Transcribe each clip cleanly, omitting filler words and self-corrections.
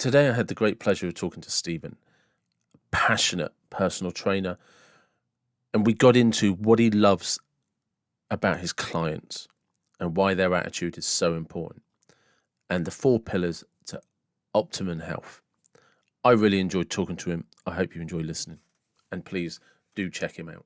Today I had the great pleasure of talking to Steven, a passionate personal trainer, and we got into what he loves about his clients and why their attitude is so important, and the 4 pillars to optimum health. I really enjoyed talking to him. I hope you enjoy listening, and please do check him out.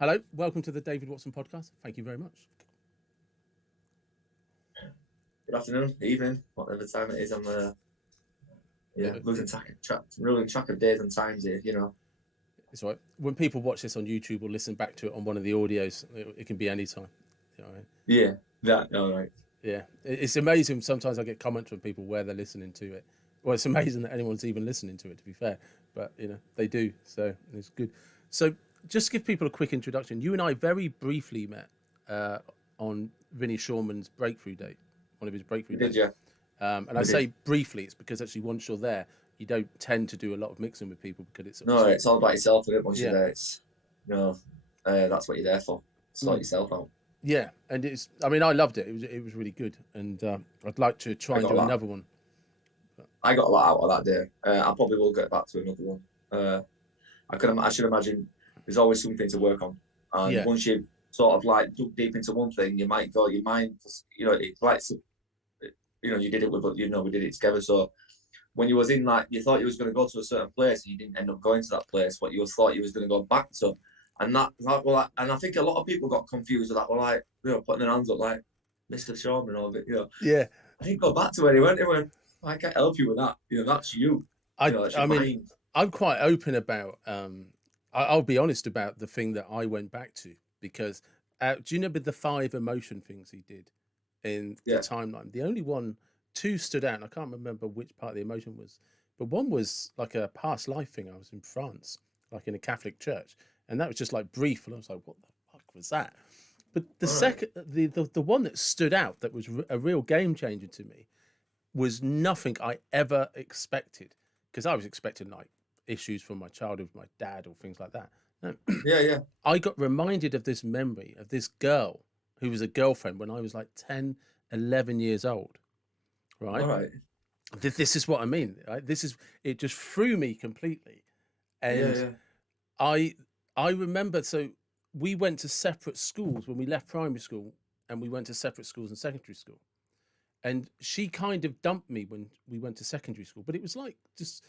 Hello, welcome to the David Watson podcast. Thank you very much. Good afternoon, evening, whatever time it is. I'm losing track of days and times here. It's all right. When people watch this on YouTube or listen back to it on one of the audios, it can be any time. You know what I mean? Yeah, all right. Yeah, it's amazing. Sometimes I get comments from people where they're listening to it. Well, it's amazing that anyone's even listening to it, to be fair. But, they do. So it's good. So just give people a quick introduction. You and I very briefly met on Vinny Shorman's breakthrough date, one of his breakthrough days. Did you? And I say briefly, it's because actually once you're there, you don't tend to do a lot of mixing with people because it's... No, it's all about yourself. Once you're there, that's what you're there for. Sort yourself out. Yeah, and I loved it. It was really good, and I'd like to try and do another one. I got a lot out of that day. I probably will get back to another one. I should imagine there's always something to work on, and once you sort of like dug deep into one thing, you might go, your mind, it's like, you did it with, we did it together. So when you was in, like, you thought you was going to go to a certain place, and you didn't end up going to that place. What you thought you was going to go back to. And and I think a lot of people got confused with that. Were like, putting their hands up, like Mr. Shorman, or Yeah. I didn't go back to where he went. He went, I can't help you with that. That's you. I'm quite open about. I'll be honest about the thing that I went back to, because do you remember the 5 emotion things he did in the timeline? The only 2 stood out, and I can't remember which part of the emotion was, but one was like a past life thing. I was in France, like in a Catholic church. And that was just like brief, and I was like, "What the fuck was that?" But the second, the one that stood out, that was a real game changer to me, was nothing I ever expected, because I was expecting like issues from my childhood with my dad or things like that. No. Yeah. I got reminded of this memory of this girl who was a girlfriend when I was like 10, 11 years old. Right. All right. This is what I mean. Right? It just threw me completely, and I remember, so we went to separate schools when we left primary school, and we went to separate schools in secondary school. And she kind of dumped me when we went to secondary school, but it was like just,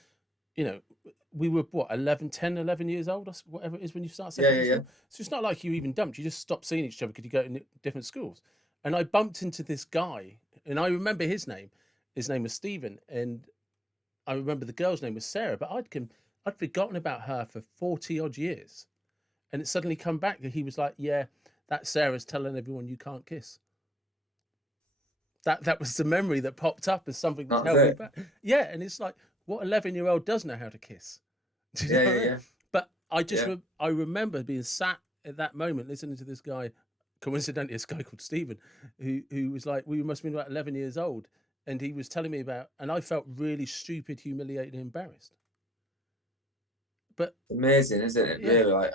we were 10, 11 years old, whatever it is when you start secondary school. So it's not like you even dumped, you just stopped seeing each other because you go to different schools. And I bumped into this guy, and I remember his name. His name was Steven, and I remember the girl's name was Sarah, but I'd forgotten about her for 40 odd years. And it suddenly come back that he was like, yeah, that Sarah's telling everyone you can't kiss. That was the memory that popped up as something that held me back. Yeah, and it's like, what 11-year-old does know how to kiss? Yeah. But I remember being sat at that moment listening to this guy, coincidentally, this guy called Steven, who was like, we must have been about 11 years old, and he was telling me about, and I felt really stupid, humiliated, and embarrassed. But amazing, isn't it? Yeah. Really, like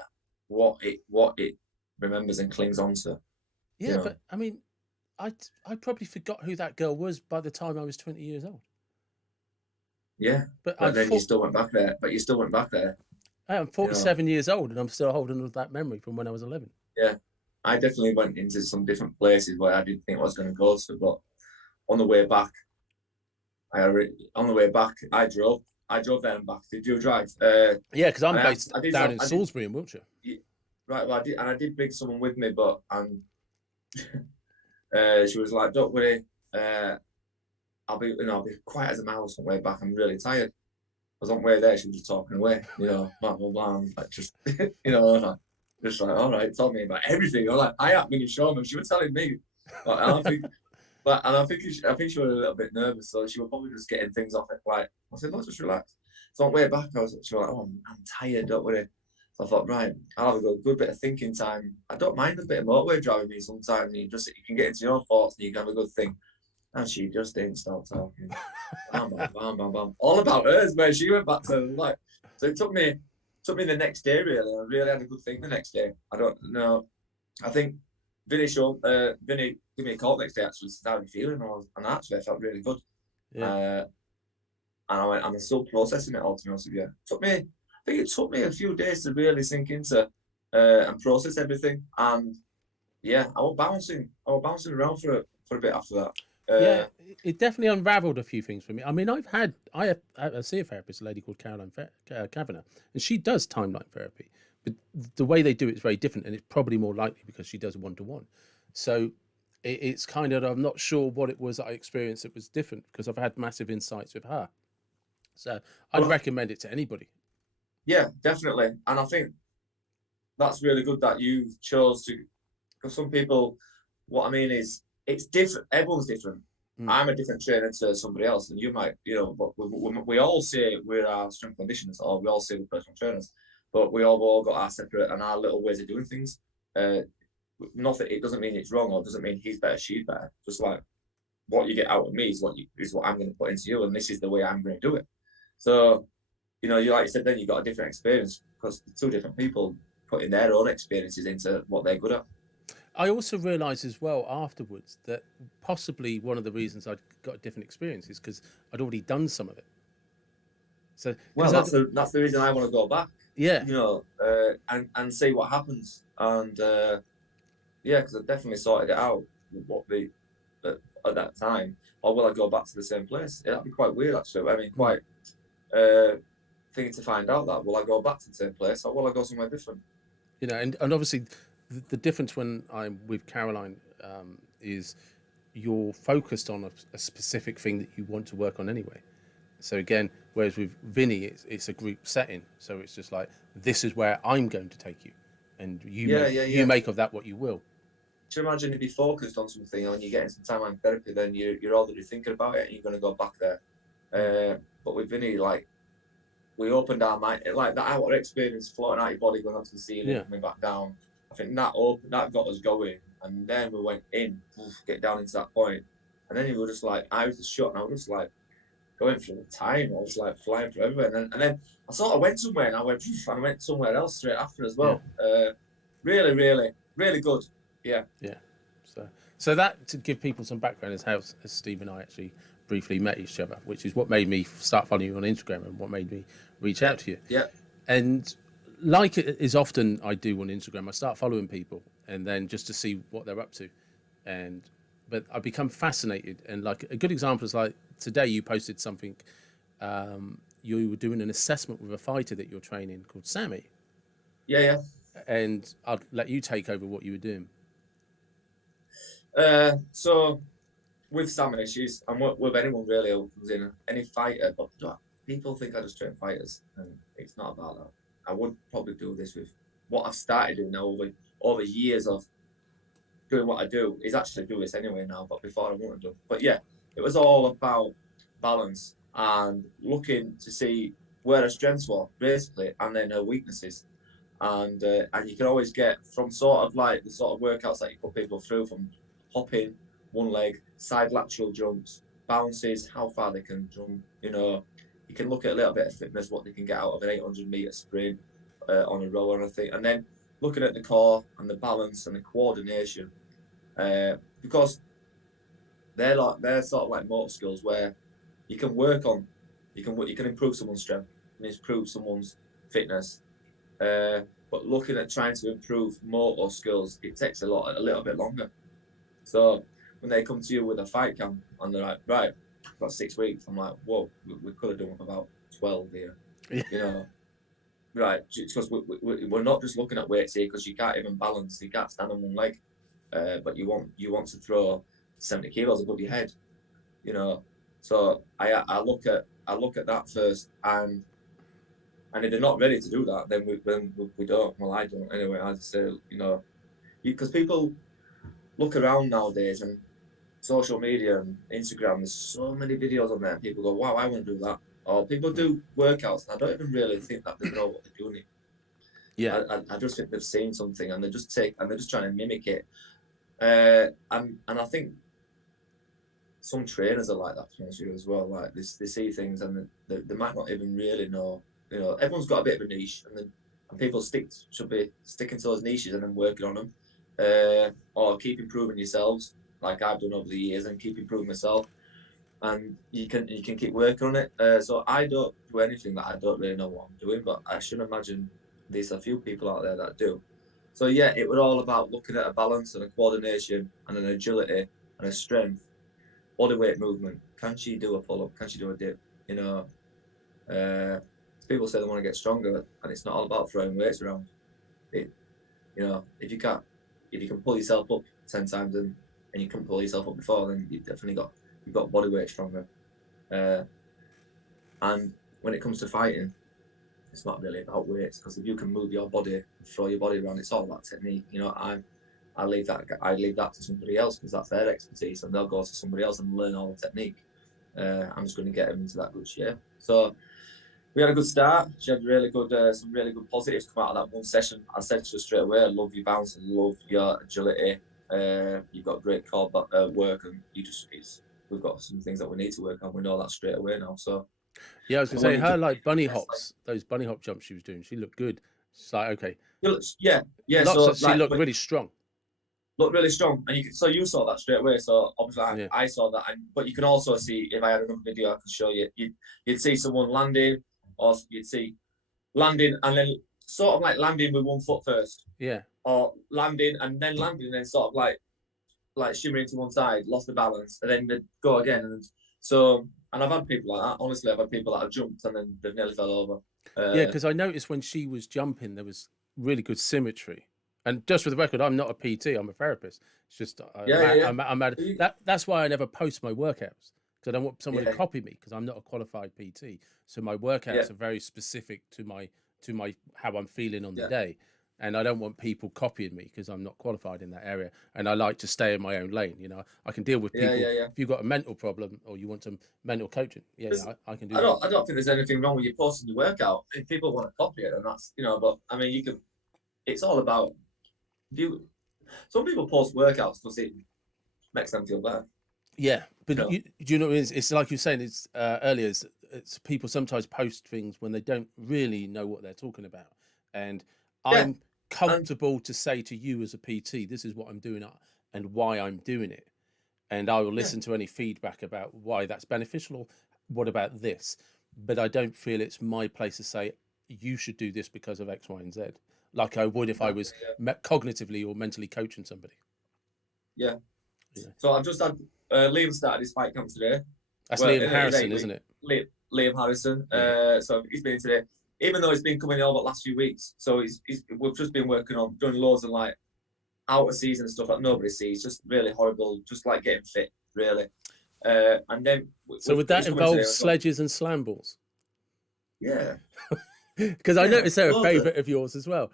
what it remembers and clings on to. Yeah, but I mean, I probably forgot who that girl was by the time I was 20 years old. Yeah, but then you still went back there. I am 47 years old, and I'm still holding on to that memory from when I was 11. Yeah, I definitely went into some different places where I didn't think I was going to go to, but on the way back, I drove there and back. Did you drive? Yeah, because I'm based down in Salisbury in Wiltshire. Right, well, I did bring someone with me, but she was like, "Don't worry, I'll be quiet as a mouse on the way back. I'm really tired." I was on the way there, she was just talking away, blah blah blah, like just, just like, all right, tell me about everything. I'm like, I am Vinny Shorman. She was telling me, I think she was a little bit nervous, so she was probably just getting things off it. Like, I said, let's just relax. So on the way back, she was like, "Oh, I'm tired, don't worry." So I thought, right, I'll have a good bit of thinking time. I don't mind a bit of motorway driving me sometimes. You can get into your own thoughts and you can have a good think. And she just didn't stop talking. Bam, bam, bam, bam, bam. All about hers, mate. She went back to, like, so it took me took me the next day, really. I really had a good thing the next day. I don't know. I think Vinny gave me a call next day, actually, said, how are you feeling? And actually, I felt really good. Yeah. And I'm still processing it all, to be honest with you. I think it took me a few days to really sink into and process everything. And yeah, I was bouncing around for a bit after that. Yeah, it definitely unravelled a few things for me. I mean, I see a therapist, a lady called Cavanagh, and she does timeline therapy, but the way they do it is very different, and it's probably more likely because she does one-to-one. So it's kind of, I'm not sure what it was that I experienced that was different because I've had massive insights with her. So I'd recommend it to anybody. Yeah, definitely. And I think that's really good that you chose to, because some people, what I mean is, it's different. Everyone's different. I'm a different trainer to somebody else, and you might, but we all say we're our strength conditioners, or we all say we're personal trainers, but we all got our separate and our little ways of doing things. Nothing. It doesn't mean it's wrong, or doesn't mean he's better, she's better. Just like what you get out of me is what I'm going to put into you, and this is the way I'm going to do it. So, you like you said, then you got a different experience because the two different people putting their own experiences into what they're good at. I also realised as well afterwards that possibly one of the reasons I'd got a different experience is because I'd already done some of it. So that's the reason I want to go back. Yeah. And see what happens. And yeah, because I definitely sorted it out. At that time, or will I go back to the same place? That'd be quite weird, actually. I mean, quite thing to find out that will I go back to the same place or will I go somewhere different? And obviously the difference when I'm with Caroline is you're focused on a specific thing that you want to work on anyway. So again, whereas with Vinny, it's a group setting, so it's just like, this is where I'm going to take you, and you make of that what you will. Do you imagine if you're focused on something and you're getting some time on therapy, then you're already thinking about it and you're going to go back there. But with Vinny, like, we opened our mind, like that outer experience, floating out your body, going onto the ceiling, coming back down. I think that got us going, and then we went in, get down into that point, and then you were just like, I was just shut, and I was just like going through the time. I was like flying forever, and then I sort of went somewhere, and I went somewhere else straight after as well. Really, really, really good. Yeah. So that, to give people some background, is how Steve and I actually briefly met each other, which is what made me start following you on Instagram and what made me reach out to you. Yeah. And like it is often I do on Instagram, I start following people and then just to see what they're up to. But I become fascinated. And like a good example is like today you posted something, you were doing an assessment with a fighter that you're training called Sammy. Yeah. And I'll let you take over what you were doing. So with Sammy, I'm with anyone really who comes in, any fighter, but people think I just train fighters, and it's not about that. I would probably do this with what I've started doing now over years of doing what I do, is actually do this anyway now, but before I wouldn't do. But yeah, it was all about balance and looking to see where her strengths were, basically, and then her weaknesses. And you can always get from sort of like the sort of workouts that you put people through, from hopping, one leg, side lateral jumps, bounces, how far they can jump. You can look at a little bit of fitness, what they can get out of an 800-meter sprint on a row or anything, and then looking at the core and the balance and the coordination, because they're sort of like motor skills where you can work on, you can improve someone's strength, and improve someone's fitness. But looking at trying to improve motor skills, it takes a little bit longer. So when they come to you with a fight camp and they're like, right, I've got 6 weeks, I'm like, whoa, we could have done with about 12 here. Right, because we're not just looking at weights here, because you can't even balance, you can't stand on one leg, but you want to throw 70 kilos above your head, So I look at that first, and if they're not ready to do that, then we don't. Well, I don't anyway. I just say, because people look around nowadays and social media and Instagram, there's so many videos on there. People go, wow, I want to do that. Or people do workouts, and I don't even really think that they know what they're doing. Yeah. I just think they've seen something and they're just trying to mimic it. And I think some trainers are like that, to be honest with you, as well. Like they see things and they might not even really know you know, everyone's got a bit of a niche, and people should be sticking to those niches and then working on them, or keep improving yourselves, like I've done over the years, and keep improving myself. And you can keep working on it. So I don't do anything that I don't really know what I'm doing, but I should imagine there's a few people out there that do. So yeah, it was all about looking at a balance and a coordination and an agility and a strength, body weight movement. Can she do a pull up? Can she do a dip? You know, people say they want to get stronger, and it's not all about throwing weights around. You know, if you can pull yourself up 10 times and you couldn't pull yourself up before, then you've got body weight stronger. And when it comes to fighting, it's not really about weights, because if you can move your body, throw your body around, it's all about technique. You know, I leave that to somebody else, because that's their expertise, and they'll go to somebody else and learn all the technique. I'm just going to get them into that good shape. So we had a good start. She had some really good positives come out of that one session. I said to her straight away, I love your bounce, and love your agility. You've got great core work, and we've got some things that we need to work on. We know that straight away now. So yeah, I was going to say, her like bunny hops, those bunny hop jumps she was doing, she looked good. It's like, okay, yeah. She looked really strong. Looked really strong, and you saw that straight away. So obviously, I saw that, but you can also see, if I had another video I could show you, you'd see someone landing, or you'd see landing and then sort of like landing with one foot first. Yeah. Or landing and then sort of like shimmering to one side, lost the balance, and then they'd go again. And I've had people like that. Honestly, I've had people that have jumped and then they've nearly fell over. Yeah, because I noticed when she was jumping, there was really good symmetry. And just for the record, I'm not a PT, I'm a therapist. It's just, that's why I never post my workouts, because I don't want someone to copy me, because I'm not a qualified PT. So my workouts are very specific to my how I'm feeling on the day. And I don't want people copying me, because I'm not qualified in that area. And I like to stay in my own lane. You know, I can deal with people. If you've got a mental problem or you want some mental coaching, I can do that. I don't think there's anything wrong with you posting your workout. If people want to copy it, then that's, you know, but I mean, it's all about, some people post workouts because it makes them feel better. Yeah, but do you know what it is? It's like you're saying, it's earlier, it's people sometimes post things when they don't really know what they're talking about. And I'm comfortable to say to you as a PT, this is what I'm doing and why I'm doing it. And I will listen to any feedback about why that's beneficial, or what about this. But I don't feel it's my place to say, you should do this because of X, Y, and Z, like I would if I was cognitively or mentally coaching somebody. Yeah. So I've just had Liam started his fight camp today. That's Liam Harrison, isn't it? Liam Harrison. So he's been today, even though he's been coming over the last few weeks. So we've just been working on doing loads of like out of season stuff that nobody sees, just really horrible, just like getting fit, really. And then would that involve sledges and slam balls? Yeah. Because I noticed they're a favourite of yours as well.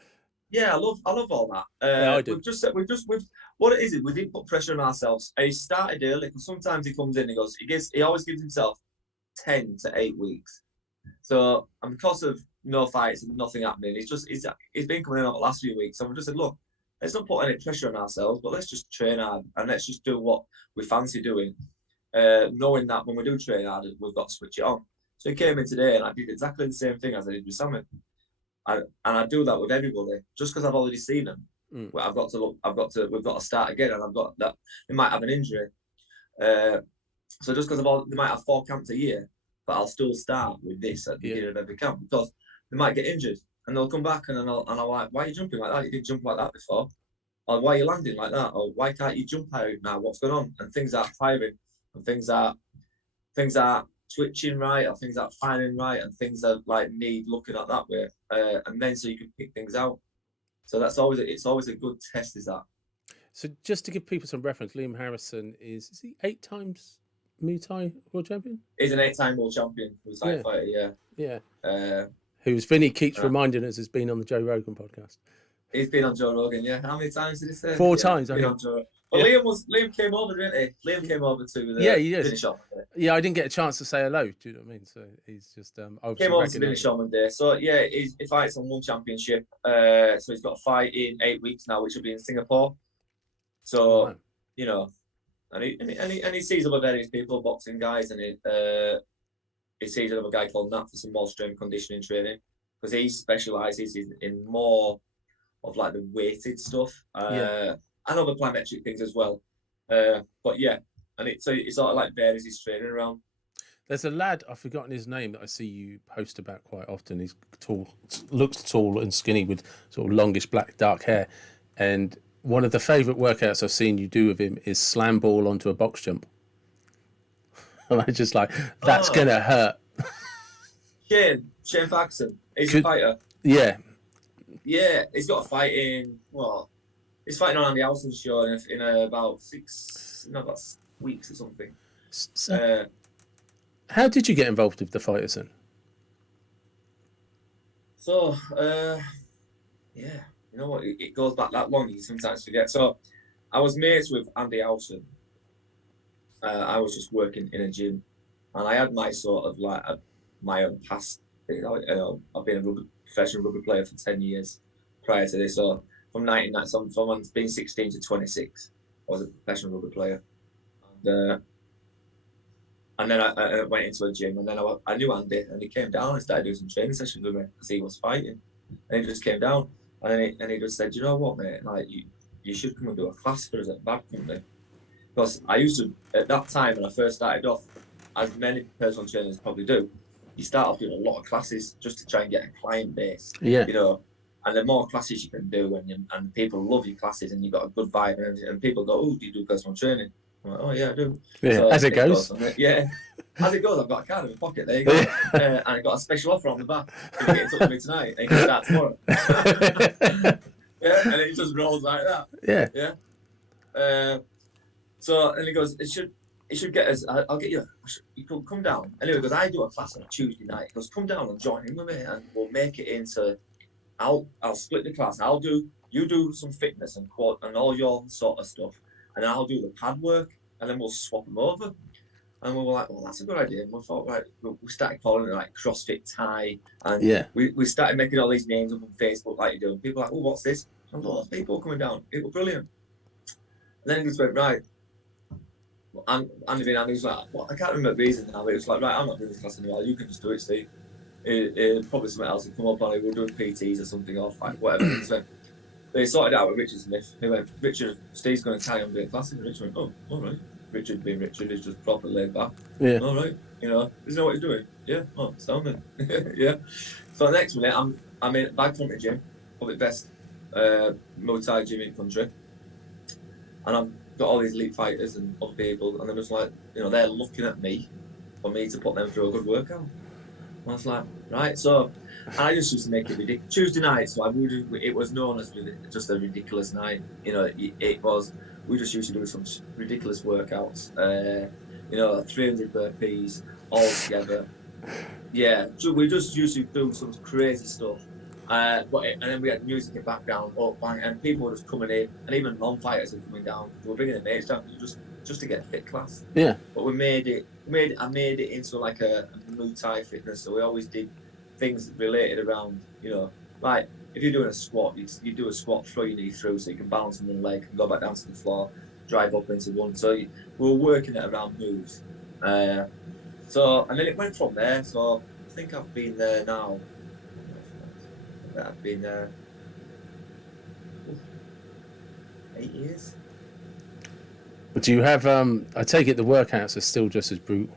Yeah, I love all that. I do. What it is we didn't put pressure on ourselves. And he started early, because sometimes he comes in and he always gives himself 10 to 8 weeks. So, and because of no fights and nothing happening, he's been coming in over the last few weeks. So we just said, look, let's not put any pressure on ourselves, but let's just train hard and let's just do what we fancy doing, knowing that when we do train hard, we've got to switch it on. So he came in today and I did exactly the same thing as I did with Sammy. And I do that with everybody. Just because I've already seen them, we've got to start again, and I've got that they might have an injury. So just because they might have 4 camps a year, but I'll still start with this at the beginning of every camp, because they might get injured and they'll come back and I'll like, why are you jumping like that? You didn't jump like that before. Or why are you landing like that? Or why can't you jump out now? What's going on? And things aren't firing, and things are twitching right, or things aren't firing right, and things that like need looking at that way, and then so you can pick things out. So it's always a good test, is that. So just to give people some reference, Liam Harrison is he 8 times Muay Thai world champion? He's an 8-time world champion Muay Thai fighter. Yeah. Who's Vinny keeps reminding us has been on the Joe Rogan podcast. He's been on Joe Rogan, yeah. How many times did he say? 4 times, I think. On Joe. Well, Liam came over, didn't he? Liam came over to the Vinny Shorman Day. Yeah, I didn't get a chance to say hello. Do you know what I mean? So he's just came over to Vinny Shorman Day. So yeah, he fights on one championship. So he's got a fight in 8 weeks now, which will be in Singapore. So you know, and he sees other various people, boxing guys, and he sees another guy called Nat for some more strength conditioning training, because he specialises in more of like the weighted stuff, and other plyometric things as well. But yeah, and it sort of like varies his training around. There's a lad, I've forgotten his name, that I see you post about quite often. He's tall, looks tall and skinny with sort of longish black dark hair. And one of the favourite workouts I've seen you do with him is slam ball onto a box jump. And I just like, that's going to hurt. Shane Faxon, he's a fighter. Yeah. Yeah, he's got a fight in, he's fighting on Andy Alston's show in about 6 weeks or something. So, how did you get involved with the fighters then? So, yeah, you know what? It goes back that long, you sometimes forget. So, I was mates with Andy Alston. I was just working in a gym, and I had my sort of like my own past. I've been a professional rugby player for 10 years prior to this. So, from being 16 to 26, I was a professional rugby player. And then I went into a gym, and then I knew Andy, and he came down and started doing some training sessions with me because he was fighting. And he just came down, and he just said, "You know what, mate? Like you should come and do a class for us at Bad Company." Because I used to, at that time when I first started off, as many personal trainers probably do, you start off doing a lot of classes just to try and get a client base. Yeah. You know, and the more classes you can do, and people love your classes, and you've got a good vibe, and people go, "Oh, do you do personal training?" I'm like, "Oh yeah, I do." Yeah, so as it goes. Yeah, as it goes, I've got a card in my pocket. There you go. And I got a special offer on the back. If you get in touch with me tonight, and you can start tomorrow. Yeah, and it just rolls like that. Yeah. Yeah. So, and he goes, it should get us. I'll get you. You can come down. Anyway, because I do a class on a Tuesday night. He goes, come down and join in with me, and we'll make it into. I'll split the class. You do some fitness and quad and all your sort of stuff, and I'll do the pad work, and then we'll swap them over. And we were like, well, that's a good idea. And we thought, right, we started calling it like CrossFit Thai, and we started making all these names up on Facebook like you do. And people were like, oh, what's this? And lots of people coming down. It was brilliant. And then he just went, right. And Andy was like, well, I can't remember the reason now, but it was like, right, I'm not doing this class anymore. You can just do it, Steve. Probably something else will come up on it. We'll do PTs or something, or like whatever. So they sorted out with Richard Smith. He went, Richard, Steve's going to carry on doing classes. And Richard went, oh, all right. Richard being Richard is just proper laid back. Yeah. All right. You know, doesn't know what he's doing. Yeah. Oh, sound then. Yeah. So the next minute, I'm in Bad Company gym, probably best Muay Thai gym in country, and I've got all these elite fighters and other people, and they're just like, you know, they're looking at me for me to put them through a good workout. And I was like, right. So I just used to make it ridiculous. Tuesday night, so it was known as just a ridiculous night. You know, it was. We just used to do some ridiculous workouts. You know, 300 burpees all together. Yeah, so we just used to do some crazy stuff. And then we had music in the background, and people were just coming in, and even non-fighters were coming down. They were bringing their mates down just to get a fit class. Yeah. But I made it into like a Muay Thai fitness. So we always did things related around, you know, like if you're doing a squat, you do a squat, throw your knee through so you can balance on one leg and go back down to the floor, drive up into one. So we were working it around moves. So and then it went from there. So I think I've been there now. I've been there 8 years. But do you have? I take it the workouts are still just as brutal.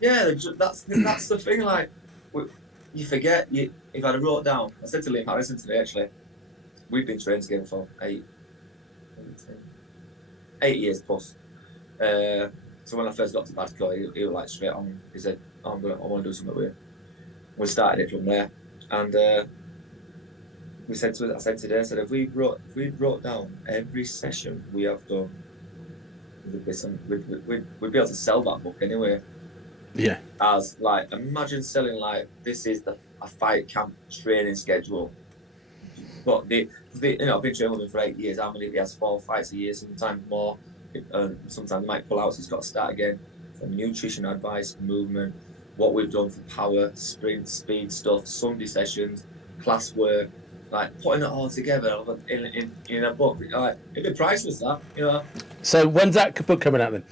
Yeah, that's the thing. Like, you forget. If I'd have wrote down, I said to Liam Harrison today. Actually, we've been training together for 8 years plus. So when I first got to Badco, he was like straight on. He said, I want to do something with you. We started it from there, and I said today, if we wrote down every session we have done, we'd be able to sell that book anyway. Yeah. As like, imagine selling like this is a fight camp training schedule. But you know, I've been training with him for 8 years. How many? He has 4 fights a year, sometimes more. Sometimes he might pull out, so he's got to start again. From nutrition advice, movement, what we've done for power, sprint, speed stuff, Sunday sessions, class work, like putting it all together in a book. Like, it'd be priceless, that, you know. So when's that book coming out then?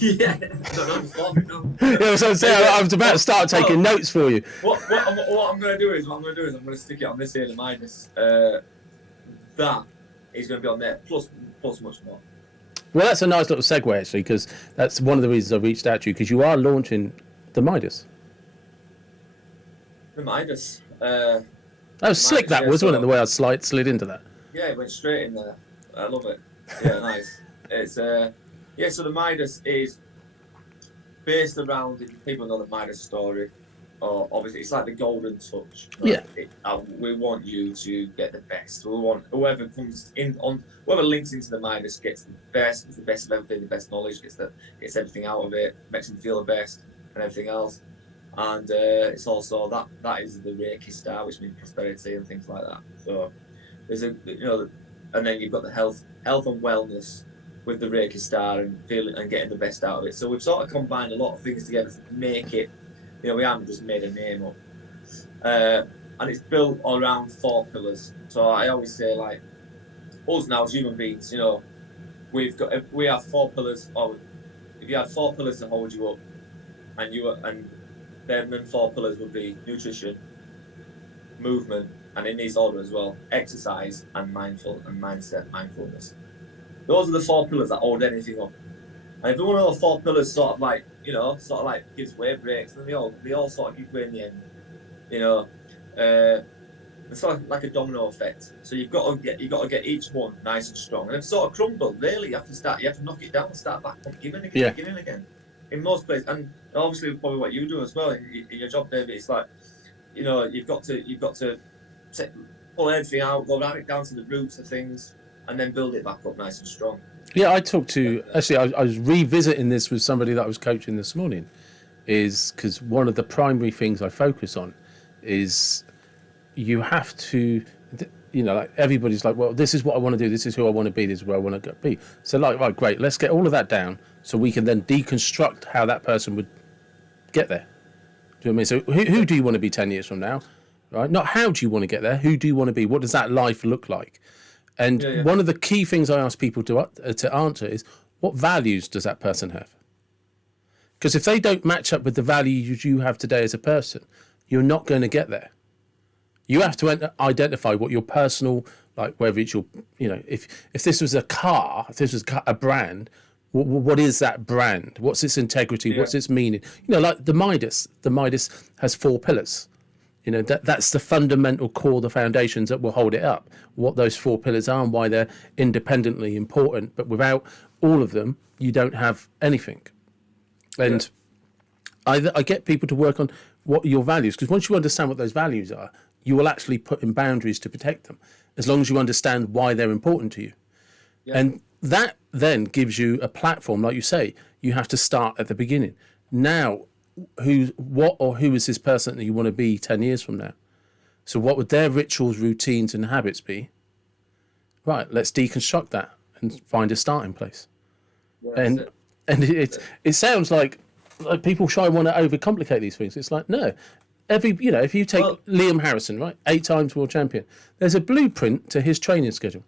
Yeah, no, stop it, no. Yeah, so I'm saying, I was about to start taking notes for you. What I'm going to do is I'm going to stick it on this here, the Midas. That is going to be on there, plus much more. Well, that's a nice little segue, actually, because that's one of the reasons I reached out to you, because you are launching the Midas. The Midas. That was slick, that was, wasn't it, the way I slid into that? Yeah, it went straight in there. I love it. Yeah, nice. It's yeah, so the Midas is based around, if people know the Midas story, or obviously it's like the golden touch. Right? Yeah. We want you to get the best. We want whoever comes in on, whoever links into the Midas gets the best of everything, the best knowledge, gets everything out of it, makes them feel the best and everything else. And it's also that is the Reiki star, which means prosperity and things like that. So there's and then you've got the health and wellness with the Reiki star and feeling and getting the best out of it. So we've sort of combined a lot of things together to make it. We haven't just made a name up. And it's built around 4 pillars. So I always say, like, us now as human beings, we have 4 pillars. Or if you had 4 pillars to hold you up, and then 4 pillars would be nutrition, movement, and in this order as well, exercise and mindfulness. Those are the 4 pillars that hold anything up. And if one of those 4 pillars sort of like gives way, breaks, then they all sort of give way in the end. It's sort of like a domino effect. So you've got to get each one nice and strong. And if sort of crumble, really, you have to knock it down and start back up, giving again. In most places, and obviously probably what you do as well in your job, David, it's like, you've got to pull everything out, go right down to the roots of things, and then build it back up nice and strong. Yeah, I talked to, actually, I was revisiting this with somebody that I was coaching this morning, is because one of the primary things I focus on is you have to, like everybody's like, well, this is what I want to do, this is who I want to be, this is where I want to be. So like, right, great, let's get all of that down so we can then deconstruct how that person would get there. Do you know what I mean? So who do you want to be 10 years from now? Right? Not how do you want to get there, who do you want to be? What does that life look like? And one of the key things I ask people to answer is, what values does that person have? Because if they don't match up with the values you have today as a person, you're not going to get there. You have to identify what your personal, like whether it's your, if this was a car, if this was a brand, what is that brand? What's its integrity? Yeah. What's its meaning? Like the Midas. The Midas has 4 pillars. That's the fundamental core, the foundations that will hold it up. What those 4 pillars are and why they're independently important. But without all of them, you don't have anything. And I get people to work on what your values, because once you understand what those values are, you will actually put in boundaries to protect them, as long as you understand why they're important to you. Yeah. And that then gives you a platform, like you say, you have to start at the beginning. Now, who is this person that you want to be 10 years from now? So what would their rituals, routines and habits be? Right, let's deconstruct that and find a starting place. Yeah, and it sounds like people want to overcomplicate these things. It's like, no. If you take Liam Harrison, right, 8-time world champion, there's a blueprint to his training schedule.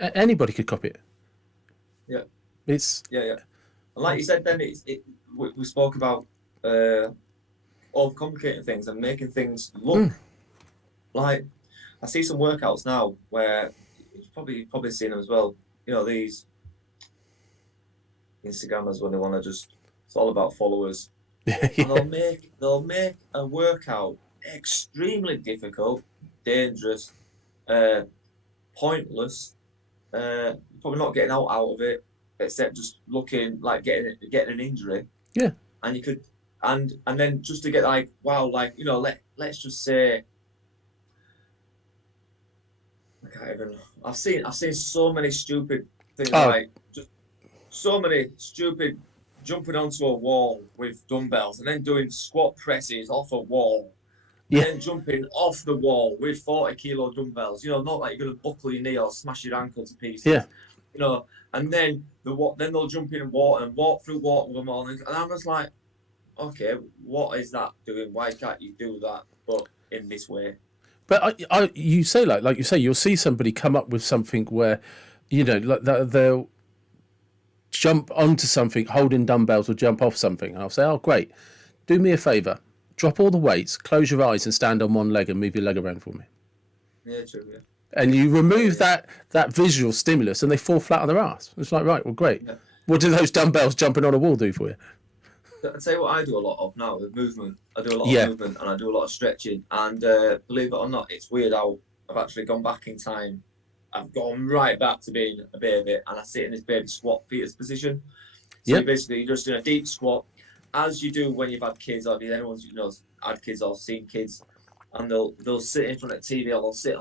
Anybody could copy it. Yeah. And like you said, then we spoke about overcomplicating things and making things look like. I see some workouts now where you've probably seen them as well. These Instagrammers, when they want to just, it's all about followers. And they'll make a workout extremely difficult, dangerous, pointless, probably not getting out of it, except just looking like getting an injury. Yeah. And you could and then just to get like, wow, like, let's just say, I can't even, I've seen so many stupid things, like just so many stupid jumping onto a wall with dumbbells and then doing squat presses off a wall. And then jumping off the wall with 40-kilo dumbbells, not like you're going to buckle your knee or smash your ankle to pieces. Yeah. And then they'll jump in water and walk through water with them all. And I was like, okay, what is that doing? Why can't you do that, but in this way? But you say like you say, you'll see somebody come up with something where, like they'll jump onto something holding dumbbells or jump off something, and I'll say, oh great, do me a favor, drop all the weights, close your eyes and stand on one leg and move your leg around for me. Yeah, true. Yeah. And you remove that visual stimulus and they fall flat on their ass. It's like, right, well great. Yeah. What do those dumbbells jumping on a wall do for you? I'd say what I do a lot of now with movement. I do a lot of movement and I do a lot of stretching. And believe it or not, it's weird how I've actually gone back in time. I've gone right back to being a baby, and I sit in this baby squat fetus position. So you're just doing a deep squat, as you do when you've had kids, or if anyone's had kids or seen kids, and they'll sit in front of the TV, or they'll sit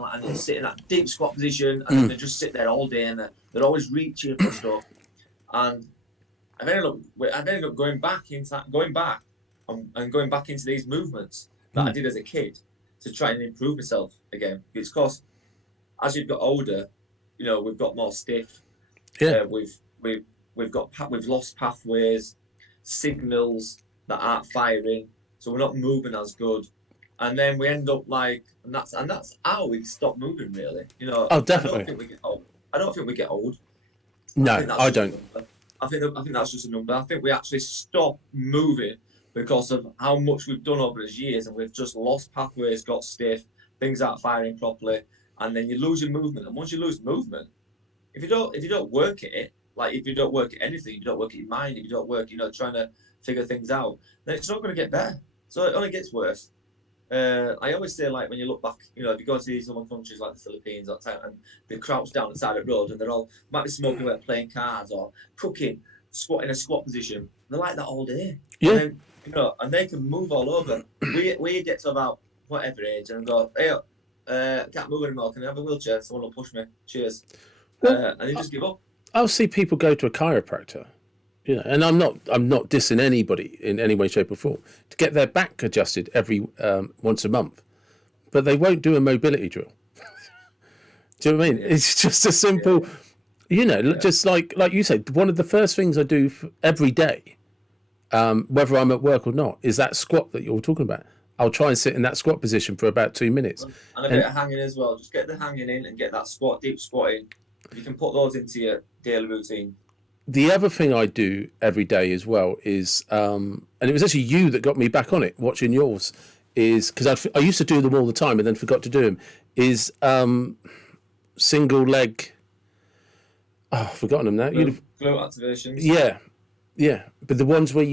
in that deep squat position, and they just sit there all day, and they're always reaching for stuff. And I've ended up going back into these movements that I did as a kid to try and improve myself again. Because as you've got older, we've got more stiff. Yeah. We've lost pathways, signals that aren't firing, so we're not moving as good. And then we end up and that's how we stop moving, really. Oh, definitely. I don't think we get old. I don't think we get old. No, I don't. I think that's just a number. I think we actually stop moving because of how much we've done over the years, and we've just lost pathways, got stiff, things aren't firing properly, and then you lose your movement. And once you lose movement, if you don't work at it, like if you don't work at anything, if you don't work at your mind, if you don't work, trying to figure things out, then it's not going to get better. So it only gets worse. I always say, like, when you look back, if you go to these other countries like the Philippines or time, and they crouch down the side of the road and they're all might be smoking away, playing cards or cooking, squat in a squat position. They're like that all day. Yeah. And they can move all over. We get to about whatever age and go, hey, can't move anymore. Can I have a wheelchair? Someone will push me. Cheers. And they just give up. I'll see people go to a chiropractor. And I'm not dissing anybody in any way, shape, or form, to get their back adjusted every once a month, but they won't do a mobility drill. Do you know what I mean? Yeah. It's just a simple, just like you said, one of the first things I do every day, whether I'm at work or not, is that squat that you're talking about. I'll try and sit in that squat position for about 2 minutes. And a bit of hanging as well. Just get the hanging in and get that deep squatting. You can put those into your daily routine. The other thing I do every day as well is, and it was actually you that got me back on it, watching yours, is because I used to do them all the time and then forgot to do them, is single leg. Oh, I've forgotten them now. Glute activations. Yeah. But the ones where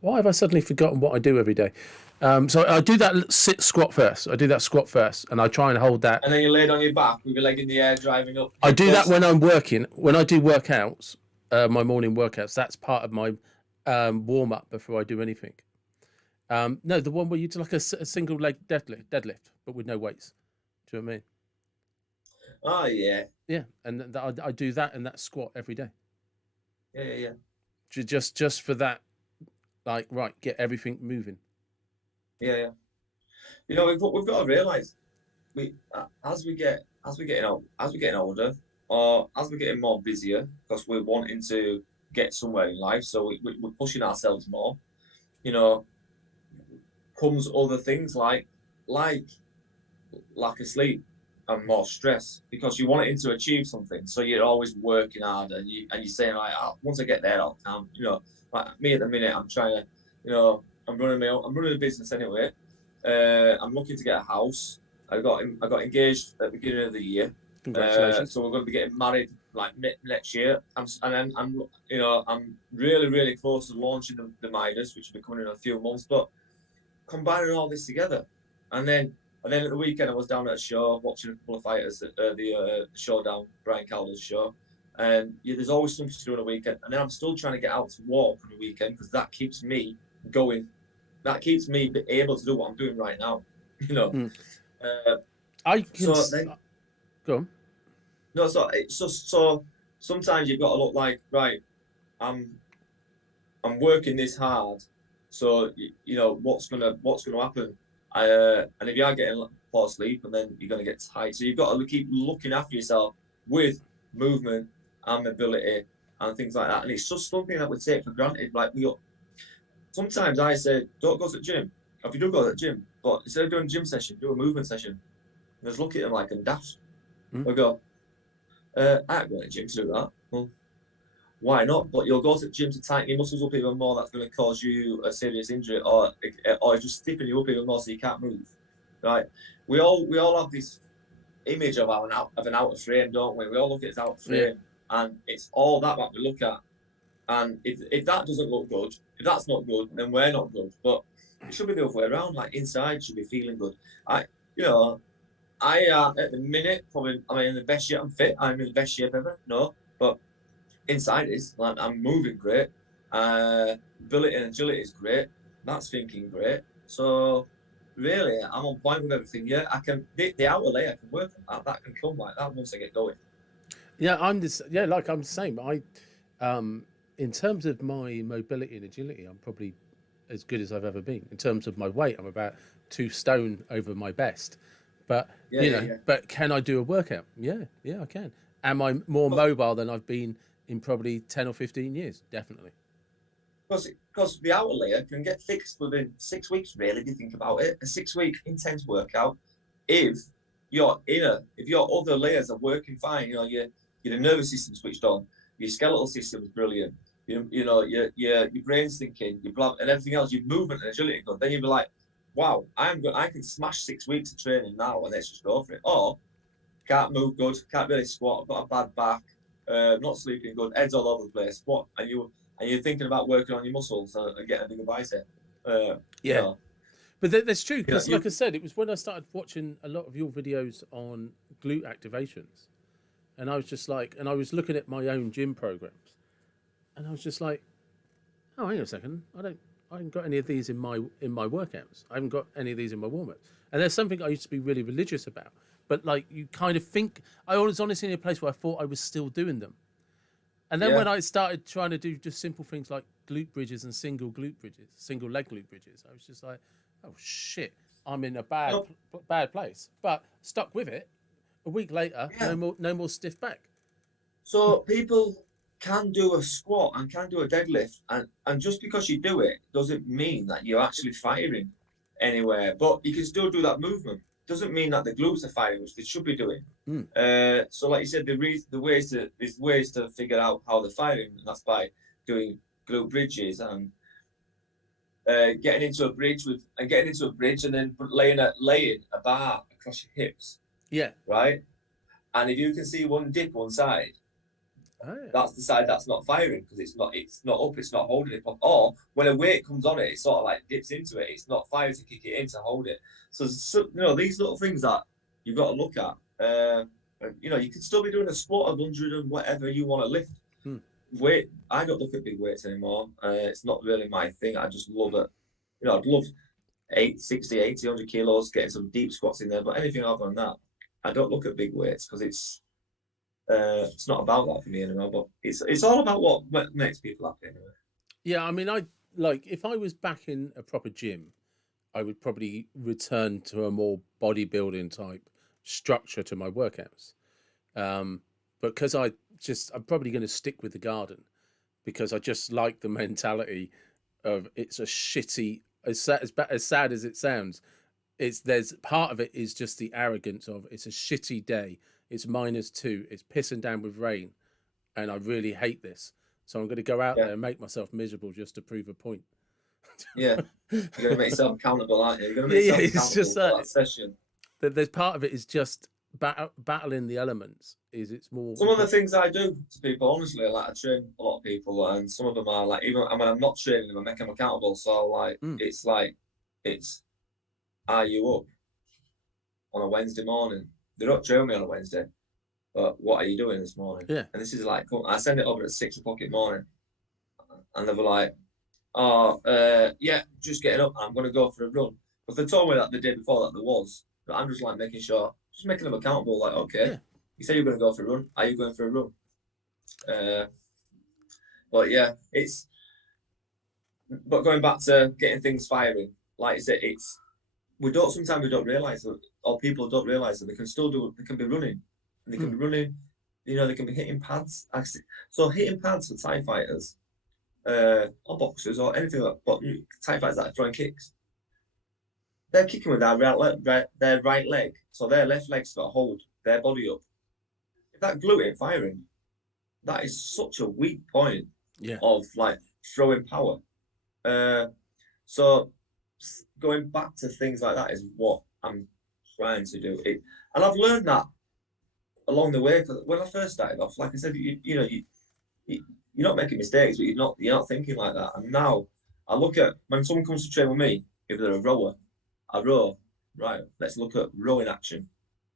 why have I suddenly forgotten what I do every day? So I do that squat first. I do that squat first, and I try and hold that. And then you lay on your back with your leg in the air, driving up. I do that when I'm working. When I do workouts, my morning workouts, that's part of my warm up before I do anything. No, the one where you do like a single leg deadlift, but with no weights. Do you know what I mean? Oh yeah. Yeah, and I do that and that squat every day. Yeah. Just for that, like, right, get everything moving. Yeah. We've got to realise as we're getting older, or as we're getting more busier, because we're wanting to get somewhere in life, so we're pushing ourselves more. Comes other things like lack of sleep and more stress, because you're wanting to achieve something, so you're always working hard, and you're saying, like, once I get there, I'll come. Like me at the minute, I'm trying to, I'm running a business anyway. I'm looking to get a house. I got engaged at the beginning of the year. Congratulations. So we're going to be getting married like next year. I'm really, really close to launching the Midas, which will be coming in a few months. But combining all this together, and then at the weekend I was down at a show watching a couple of fighters at the showdown, Brian Calder's show. And there's always something to do on a weekend. And then I'm still trying to get out to walk on the weekend, because that keeps me going. That keeps me able to do what I'm doing right now. Go on. No, so sometimes you've got to look like, right, I'm working this hard, so what's gonna happen? And if you are getting poor sleep, and then you're gonna get tired, so you've got to keep looking after yourself with movement and mobility and things like that. And it's just something that we take for granted. Like, sometimes I say, don't go to the gym. If you do go to the gym, but instead of doing a gym session, do a movement session. And just look at them like I'm daft. I go, I ain't going to the gym to do that. Well, why not? But you'll go to the gym to tighten your muscles up even more. That's going to cause you a serious injury, or just stiffen you up even more so you can't move. Right? We all have this image of an outer frame, don't we? We all look at it as outer frame, and it's all that we look at. And if that doesn't look good, if that's not good, then we're not good. But it should be the other way around. Like inside should be feeling good. I at the minute probably I'm in the best shape. I'm fit. I'm in the best shape ever. No, but inside is like I'm moving great. Ability and agility is great. That's thinking great. So really, I'm on point with everything. Yeah, I can. The outer layer I can work on that. That can come like that once I get going. Yeah, I'm the same. In terms of my mobility and agility, I'm probably as good as I've ever been. In terms of my weight, I'm about 2 stone over my best. But but can I do a workout? Yeah, I can. Am I more mobile than I've been in probably 10 or 15 years? Definitely. Because the outer layer can get fixed within 6 weeks. Really, if you think about it, a 6-week intense workout. If your other layers are working fine, your nervous system switched on, your skeletal system is brilliant. Your brain's thinking, your blood and everything else, your movement and agility good. Then you'd be like, wow, I can smash 6 weeks of training now and let's just go for it. Or can't move good, can't really squat, I've got a bad back, not sleeping good, head's all over the place. What and you're thinking about working on your muscles and getting a bigger bicep. But that's true because, like I said, it was when I started watching a lot of your videos on glute activations, and I was just like, and I was looking at my own gym programs, and I was just like, oh, hang on a second, I haven't got any of these in my workouts. I haven't got any of these in my warm-ups. And there's something I used to be really religious about, but like you kind of think I was honestly in a place where I thought I was still doing them. And then when I started trying to do just simple things like glute bridges and single leg glute bridges, I was just like, oh shit, I'm in a bad place. But stuck with it. A week later, no more stiff back. So people can do a squat and can do a deadlift, and just because you do it doesn't mean that you're actually firing anywhere. But you can still do that movement. Doesn't mean that the glutes are firing, which they should be doing. So, like you said, there's ways to figure out how they're firing, and that's by doing glute bridges and getting into a bridge and then laying a bar across your hips. Yeah. Right. And if you can see one dip one side, that's the side that's not firing because it's not up, it's not holding it. Or when a weight comes on it, it sort of like dips into it. It's not firing to kick it in to hold it. So these little things that you've got to look at. You can still be doing a squat of 100 and whatever you want to lift. Weight, I don't look at big weights anymore. It's not really my thing. I just love it. I'd love 60, 80, 100 kilos, getting some deep squats in there. But anything other than that, I don't look at big weights because it's not about that for me anymore. But it's all about what makes people happy anyway. Yeah, I mean, if I was back in a proper gym, I would probably return to a more bodybuilding type structure to my workouts. Because I'm probably going to stick with the garden because I just like the mentality of it's a shitty, as sad as it sounds. There's part of it is just the arrogance of it's a shitty day. It's -2. It's pissing down with rain, and I really hate this. So I'm going to go out there and make myself miserable just to prove a point. Yeah, you're going to make yourself accountable, aren't you? You're going to make yourself accountable just for that session. There's part of it is just battling the elements. It's more. Some of the things I do to people, honestly, like I train a lot of people, and some of them are like, even I mean, I'm not training them, I make them accountable. So it's are you up on a Wednesday morning? They're not training me on a Wednesday, but what are you doing this morning? Yeah. And this is like, I send it over at 6 o'clock in the morning, and they'll be like, oh, yeah, just getting up. I'm going to go for a run. But they told me that the day before that there was. But I'm just like making sure, just making them accountable. Like, okay, you say you're going to go for a run. Are you going for a run? But yeah, but going back to getting things firing, like I said, sometimes we don't realise that, or people don't realise that they can be running. And they can be running, they can be hitting pads. So hitting pads for Thai fighters, or boxers, or anything like that, but Thai fighters that are throwing kicks, they're kicking with their right leg. So their left leg's got to hold their body up. If that glute ain't firing, that is such a weak point Yeah. of like throwing power. So going back to things like that is what I'm trying to do. And I've learned that along the way. Because when I first started off, like I said, you're not making mistakes, but you're not thinking like that. And now I look at when someone comes to train with me, if they're a rower, I row, right? Let's look at rowing action,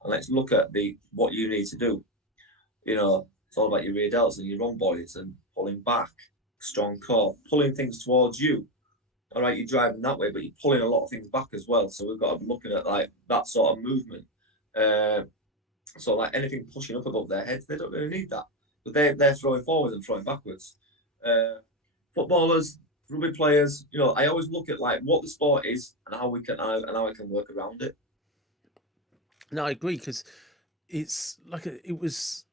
and let's look at what you need to do. It's all about your rear delts and your rhomboids and pulling back, strong core, pulling things towards you. All right, you're driving that way, but you're pulling a lot of things back as well. So we've got to be looking at like that sort of movement. So like anything pushing up above their heads, they don't really need that. But they're throwing forwards and throwing backwards. Footballers, rugby players, I always look at like what the sport is and how I can work around it. No, I agree, because it's like it was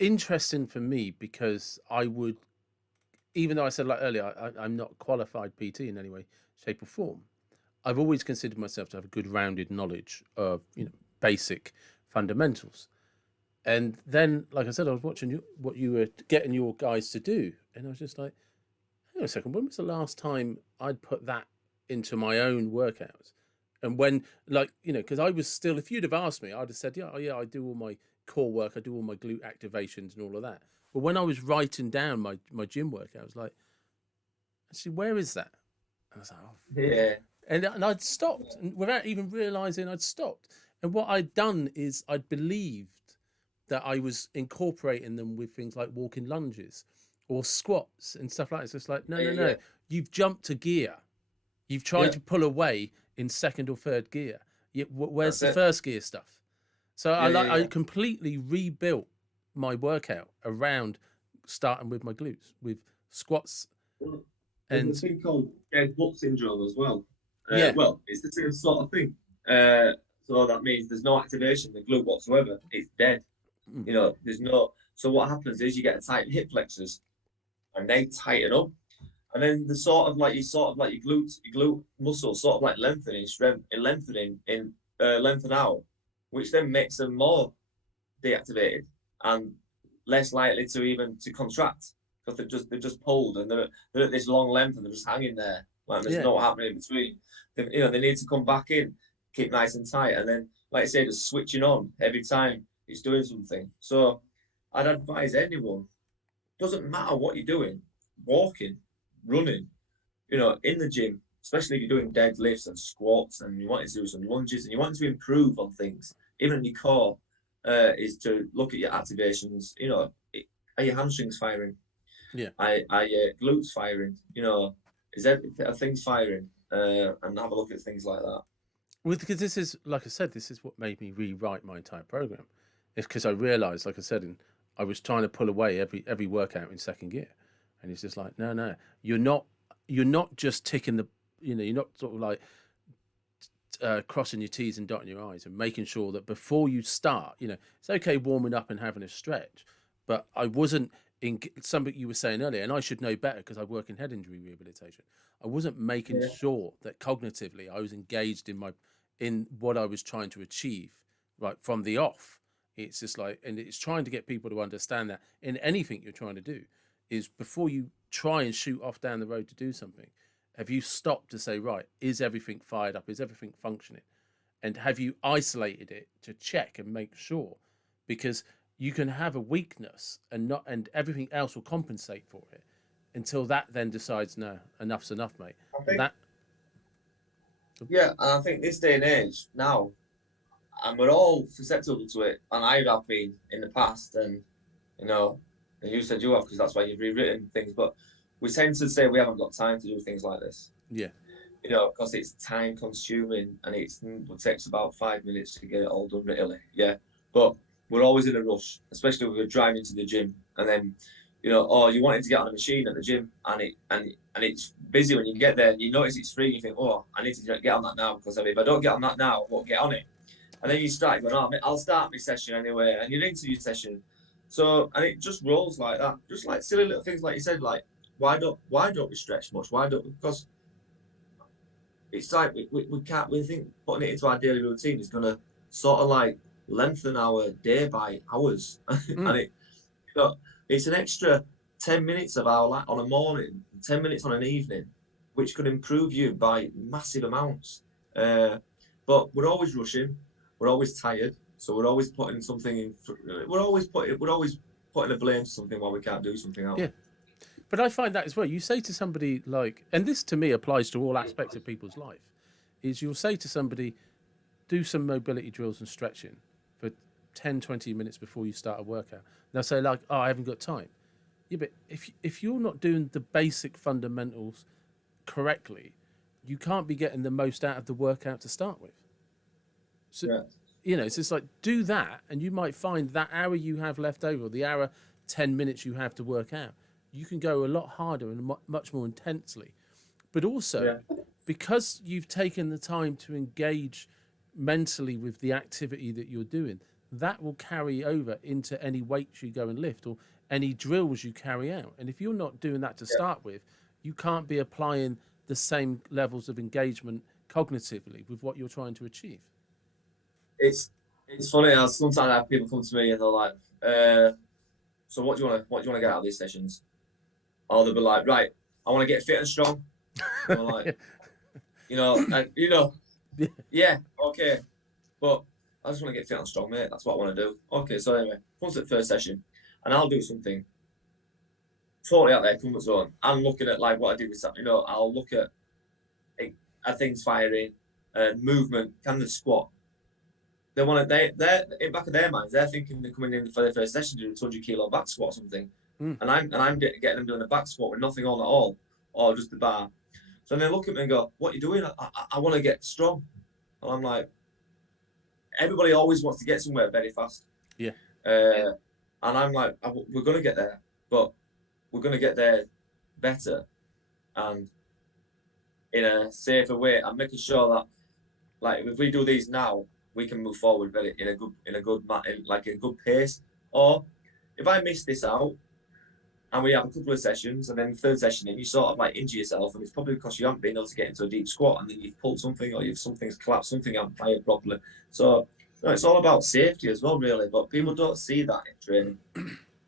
interesting for me, because I would, even though I said like earlier, I'm not qualified PT in any way, shape, or form. I've always considered myself to have a good rounded knowledge of basic fundamentals. And then, like I said, I was watching what you were getting your guys to do, and I was just like, hang on a second, when was the last time I'd put that into my own workouts? And when, like, because I was still, if you'd have asked me, I'd have said, yeah, I do all my core work, I do all my glute activations and all of that. But when I was writing down my gym workout, I was like, actually, where is that? And I was like, oh. Yeah. And I'd stopped, and without even realizing I'd stopped. And what I'd done is I'd believed that I was incorporating them with things like walking lunges or squats and stuff like that. It's just like, no. You've jumped to gear. You've tried to pull away in second or third gear. Where's the first gear stuff? So I completely rebuilt my workout around starting with my glutes, with squats. There's a thing called dead butt syndrome as well. Yeah. Well, it's the same sort of thing. So that means there's no activation in the glute whatsoever. It's dead. There's no. So what happens is you get a tight hip flexors, and they tighten up, and then the sort of like your glute muscles sort of like lengthening lengthen out, which then makes them more deactivated and less likely to contract, because they're just pulled, and they're at this long length and they're just hanging there, like there's not happening in between. They need to come back in, keep nice and tight, and then, like I say, just switching on every time it's doing something. So I'd advise anyone, doesn't matter what you're doing, walking, running, in the gym, especially if you're doing deadlifts and squats and you want to do some lunges and you want to improve on things, even in your core, is to look at your activations. Are your hamstrings firing? Yeah. Are your glutes firing? Are things firing? And have a look at things like that. Well, because this is, like I said, this is what made me rewrite my entire program. It's because I realized, like I said, I was trying to pull away every workout in second gear, and it's just like, no, you're not just ticking the, you're not sort of like crossing your T's and dotting your I's and making sure that before you start, it's okay warming up and having a stretch, but I wasn't in something you were saying earlier, and I should know better because I work in head injury rehabilitation. I wasn't making sure that cognitively I was engaged in what I was trying to achieve right from the off. It's just like, and it's trying to get people to understand that in anything you're trying to do is before you try and shoot off down the road to do something, have you stopped to say, right, is everything fired up? Is everything functioning? And have you isolated it to check and make sure? Because you can have a weakness and everything else will compensate for it until that then decides, no, enough's enough, mate. And I think this day and age now, and we're all susceptible to it, and I have been in the past, and and you said you have because that's why you've rewritten things, but we tend to say we haven't got time to do things like this. Yeah. Because it's time consuming and it takes about 5 minutes to get it all done, really. Yeah. But we're always in a rush, especially when we're driving to the gym, and then or you wanted to get on a machine at the gym, and it's busy when you get there, and you notice it's free, and you think, oh, I need to get on that now, because if I don't get on that now, I won't get on it. And then you start going, oh, I'll start my session anyway, and you're into your session. So, and it just rolls like that, just like silly little things, like you said, like why don't we stretch much? Because it's like we think putting it into our daily routine is gonna sort of like lengthen our day by hours, and it's an extra 10 minutes of our life on a morning, 10 minutes on an evening, which could improve you by massive amounts. But we're always rushing, we're always tired, so we're always putting something in. We're always putting a blame to something while we can't do something else. Yeah. But I find that as well. You say to somebody like, and this to me applies to all aspects of people's life, is you'll say to somebody, do some mobility drills and stretching for 10, 20 minutes before you start a workout. They'll say like, oh, I haven't got time. Yeah, but if you're not doing the basic fundamentals correctly, you can't be getting the most out of the workout to start with. So, it's just like, do that, and you might find that hour you have left over, the hour, 10 minutes you have to work out, you can go a lot harder and much more intensely. But also, because you've taken the time to engage mentally with the activity that you're doing, that will carry over into any weights you go and lift or any drills you carry out. And if you're not doing that to start with, you can't be applying the same levels of engagement cognitively with what you're trying to achieve. It's funny. Sometimes I have people come to me and they're like, "So what do you want to get out of these sessions?" Or they'll be like, "Right, I want to get fit and strong." And I'm like, yeah, okay, but I just want to get fit and strong, mate. That's what I want to do. Okay, so anyway, comes to the first session, and I'll do something totally out there, comfort zone. I'm looking at like what I did with that. I'll look at things firing, movement, kind of squat. They're in the back of their minds. They're thinking they're coming in for their first session to do a 200 kilo back squat or something, and I'm getting them doing a back squat with nothing on at all, or just the bar. So they look at me and go, "What are you doing?" I want to get strong, and I'm like, everybody always wants to get somewhere very fast. Yeah. And I'm like, we're gonna get there, but we're gonna get there better and in a safer way. I'm making sure that, like, if we do these now, we can move forward very in a good pace. Or if I miss this out and we have a couple of sessions and then the third session in, you sort of like injure yourself, and it's probably because you haven't been able to get into a deep squat and then you've pulled something or something's collapsed, something hasn't fired properly. So it's all about safety as well, really. But people don't see that in training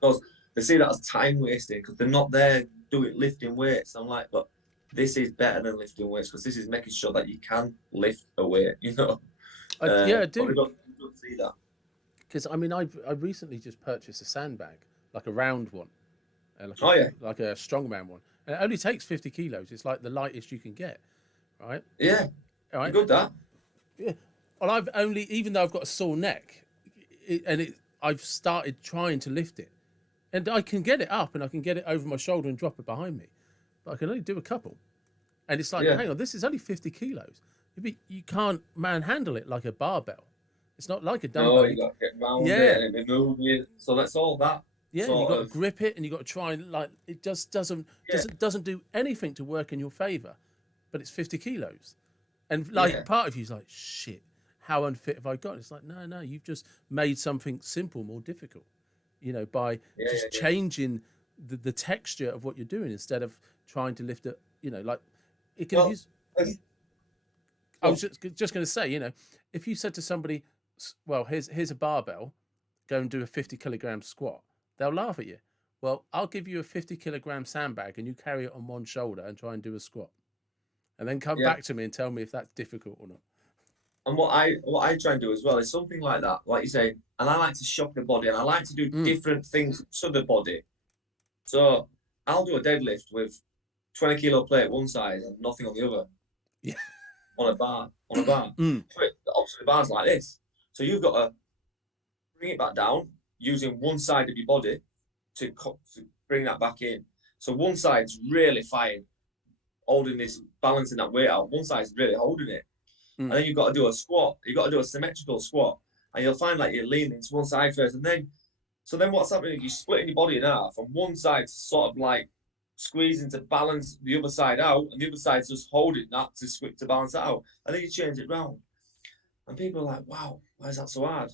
because they see that as time wasting because they're not there lifting weights. I'm like, but this is better than lifting weights because this is making sure that you can lift a weight, I do. We don't see that. Because I mean, I recently just purchased a sandbag, like a round one, like a strongman one, and it only takes 50 kilos. It's like the lightest you can get, right? Yeah, all right. Good that. Yeah. Well, even though I've got a sore neck, I've started trying to lift it, and I can get it up and I can get it over my shoulder and drop it behind me, but I can only do a couple, and it's like, hang on, this is only 50 kilos. You can't manhandle it like a barbell. It's not like a dumbbell. No, you got to get round it and move it. So that's all that. Yeah, you got to grip it and you got to try and it just doesn't do anything to work in your favor, but it's 50 kilos, and part of you's like, shit, how unfit have I got? It's like, no, you've just made something simple more difficult, by changing the texture of what you're doing instead of trying to lift it, like it can use. I was just going to say, if you said to somebody, well, here's a barbell, go and do a 50 kilogram squat, they'll laugh at you. Well, I'll give you a 50 kilogram sandbag and you carry it on one shoulder and try and do a squat, and then come back to me and tell me if that's difficult or not. And what I try and do as well is something like that, like you say, and I like to shock the body and I like to do different things to the body. So I'll do a deadlift with 20 kilo plate one side and nothing on the other. Yeah. On a bar. So the opposite bar's like this. So you've got to bring it back down using one side of your body to bring that back in. So one side's really fired, holding this, balancing that weight out. One side's really holding it. And then you've got to do a squat. You've got to do a symmetrical squat. And you'll find like you're leaning to one side first. And then what's happening is you're splitting your body in half. And one side's sort of like squeezing to balance the other side out, and the other side's just holding that to balance it out, and then you change it round. And people are like, "Wow, why is that so hard?"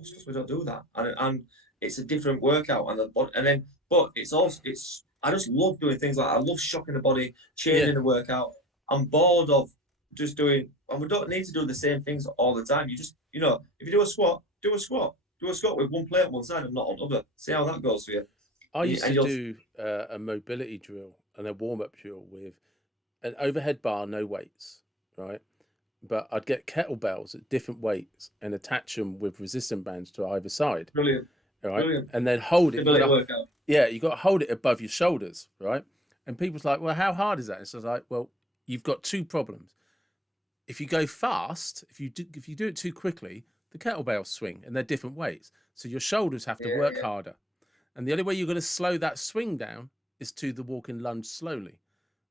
It's because we don't do that, and it's a different workout, but I just love doing things like that. I love shocking the body, changing the workout. I'm bored of just doing, and we don't need to do the same things all the time. You just, if you do a squat with one plate on one side and not on the other. See how that goes for you. I used And to you'll do a mobility drill and a warm up drill with an overhead bar, no weights, right? But I'd get kettlebells at different weights and attach them with resistance bands to either side, brilliant, all right? brilliant And then hold it. stability workout. You got to hold it above your shoulders, right? And people's like, well, how hard is that? And so I was like, well, you've got two problems. If you go fast, if you do it too quickly, the kettlebells swing and they're different weights, so your shoulders have to Yeah, work yeah, harder. And the only way you're going to slow that swing down is to the walking lunge slowly,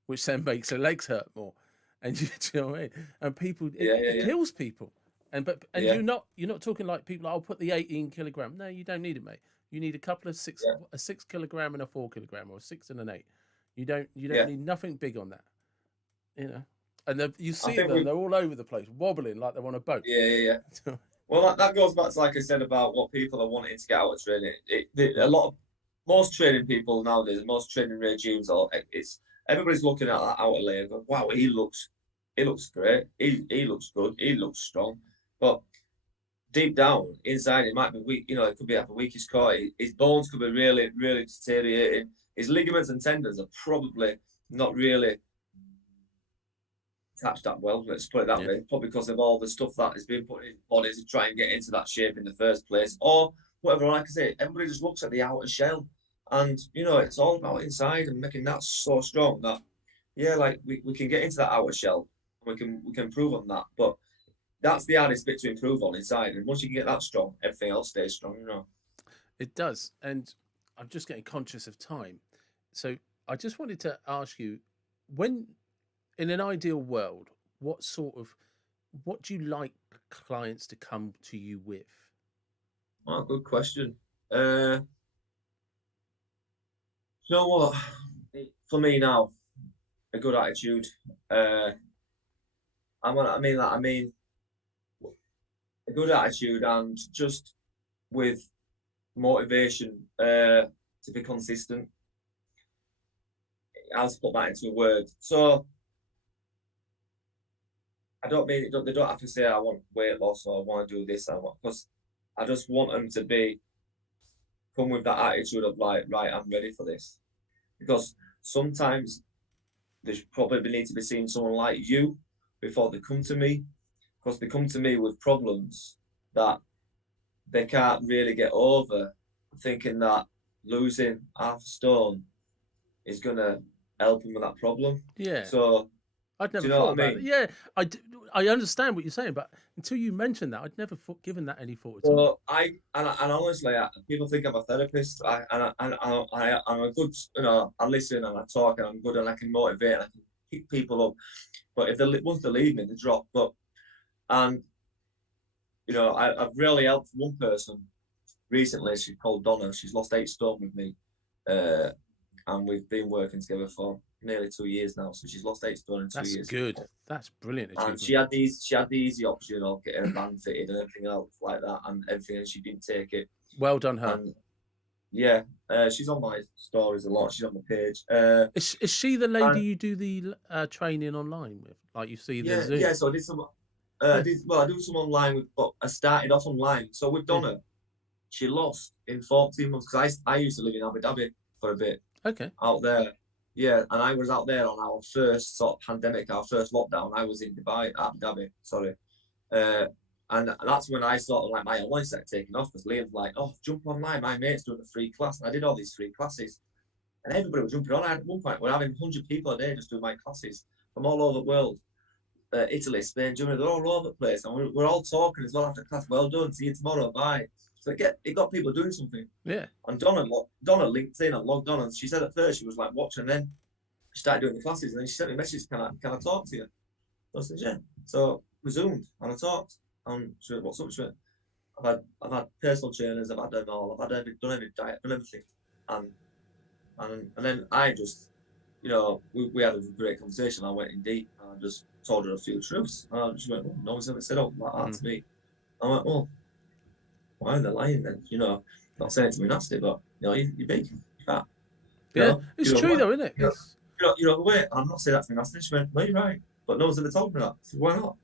which then makes the legs hurt more. And you know what I mean? And people, yeah, it yeah, kills people. And yeah, you're not talking like people. I'll put the 18 kilogram. No, you don't need it, mate. You need a couple of yeah, a 6 kilogram and a 4 kilogram, or a 6 and an 8. You don't yeah. need nothing big on that. You know. And you I see think them; we, they're all over the place, wobbling like they're on a boat. yeah, yeah, yeah. Well, that goes back to like I said about what people are wanting to get out of training. A lot of most training people nowadays, most training regimes, it's everybody's looking at that outer layer. Going, wow, he looks great. He looks good. He looks strong. But deep down, inside, it might be weak. You know, it could be have a weakest core. His bones could be really, really deteriorating. His ligaments and tendons are probably not really attached that well. Let's put it that Yeah. way. Probably because of all the stuff that has been put in his body to try and get into that shape in the first place, or whatever. Like I say, everybody just looks at the outer shell, and you know, it's all about inside and making that so strong that yeah, like we can get into that outer shell. We can improve on that, but that's the hardest bit to improve on inside. And once you can get that strong, everything else stays strong. You know. It does. And I'm just getting conscious of time. So I just wanted to ask you, when in an ideal world, what do you like clients to come to you with? Oh, good question. You know what? For me now, a good attitude. I mean a good attitude and just with motivation to be consistent. I'll put that into a word. So I don't mean they don't have to say I want weight loss or I want to do this. Because I just want them to come with that attitude of like, right, I'm ready for this. Because sometimes they probably need to be seeing someone like you before they come to me, because they come to me with problems that they can't really get over, thinking that losing half a stone is gonna help them with that problem. Yeah. So I'd do never you know thought what I about it. mean? Yeah, I understand what you're saying, but until you mentioned that, I'd never given that any thought at all. So and honestly, people think I'm a therapist. I'm a good, you know, I listen and I talk and I'm good and I can motivate and I can pick people up. But if once they leave me, they drop. And you know, I've really helped one person recently. She's called Donna. She's lost 8 stone with me, and we've been working together for nearly 2 years now. So she's lost 8 stone in 2 That's years. good. That's brilliant And achievement. she had the easy option of getting a band fitted and everything else like that, and everything, and she didn't take it. Well done, her. And yeah, she's on my stories a lot. She's on the page. Is she the lady you do the training online with? Like you see the Zoom? Yeah. So I did some. I do some online with, but I started off online. So with Donna, she lost in 14 months because I used to live in Abu Dhabi for a bit. Okay. Out there, yeah, and I was out there on our first sort of pandemic, our first lockdown. I was in Dubai, Abu Dhabi, sorry. And that's when I sort of like my online started taking off because Liam's like, oh, jump online. My mate's doing a free class. And I did all these free classes. And everybody was jumping on. At one point, we're having 100 people a day just doing my classes from all over the world. Italy, Spain, Germany, they're all over the place. And we're all talking as well after class. Well done. See you tomorrow. Bye. So it got people doing something. Yeah. And Donna linked in and logged on. And she said at first she was like watching. And then she started doing the classes. And then she sent me a message, can I talk to you? So I said, yeah. So we Zoomed and I talked. And she went, what's up? She went, I've had personal trainers, I've had them all, done every diet, done everything. And then I just, you know, we had a great conversation. I went in deep and I just told her a few truths. And she went, oh, no one's ever said like that to me. I went, well, why are they lying then? You know, not saying it to me nasty, but you know, you're big, you're fat. Yeah, it's true though, isn't it? You're overweight. I'm not saying that to me nasty. She went, no, you're right. But no one's ever told me that. I said, why not?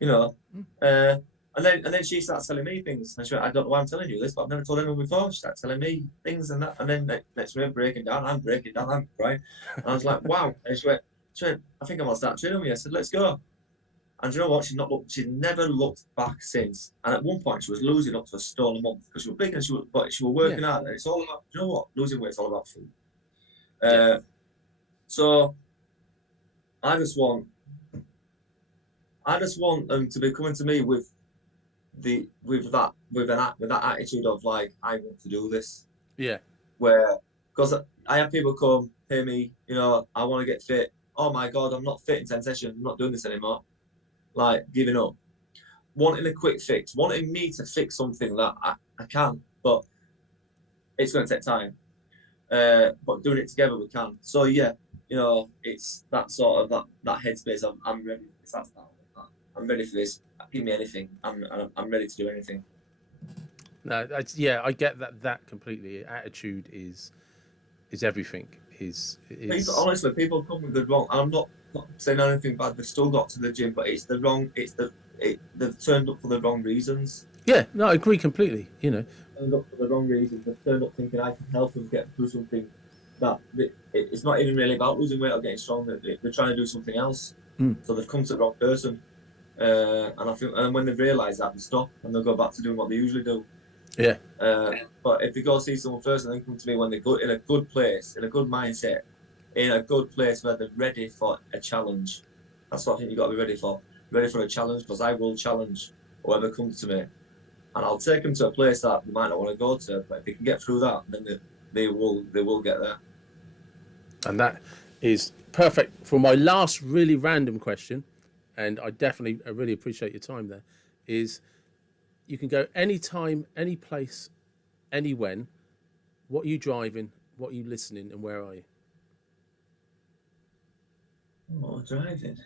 You know, and And then she starts telling me things. And she went, I don't know why I'm telling you this, but I've never told anyone before. She started telling me things and that. And then next minute, breaking down, I'm crying. And I was like, wow. And she went, I think I'm going to start training with you. I said, let's go. And you know what? She's never looked back since. And at one point, she was losing up to a stone a month because she was big and she was working out. And it's all about, you know what? Losing weight is all about food. So I just want them to be coming to me with that attitude of like, I want to do this. Yeah. Because I have people come, pay me, you know, I want to get fit. Oh my God, I'm not fit in 10 sessions. I'm not doing this anymore. Like giving up, wanting a quick fix, wanting me to fix something that I can, but it's going to take time. But doing it together, we can. So yeah, you know, it's that sort of that headspace. I'm ready. I'm ready for this. Give me anything. I'm ready to do anything. No, I get that completely. Attitude is everything. Honestly, people come with the wrong. I'm not saying anything bad. They've still got to the gym, but it's the wrong. They've turned up for the wrong reasons. Yeah, no, I agree completely. You know, turned up for the wrong reasons. They've turned up thinking I can help them get through something that it's not even really about losing weight or getting strong. They're trying to do something else. So they've come to the wrong person. And I think, and when they realise that, they stop and they'll go back to doing what they usually do. Yeah. But if they go see someone first and then come to me when they're good, in a good place, in a good mindset, in a good place where they're ready for a challenge, that's what I think you've got to be ready for. Ready for a challenge, because I will challenge whoever comes to me. And I'll take them to a place that they might not want to go to, but if they can get through that, then they will get there. And that is perfect for my last really random question, and I really appreciate your time there, is you can go anytime, any place, any when. What are you driving? What are you listening? And where are you? Oh, driving.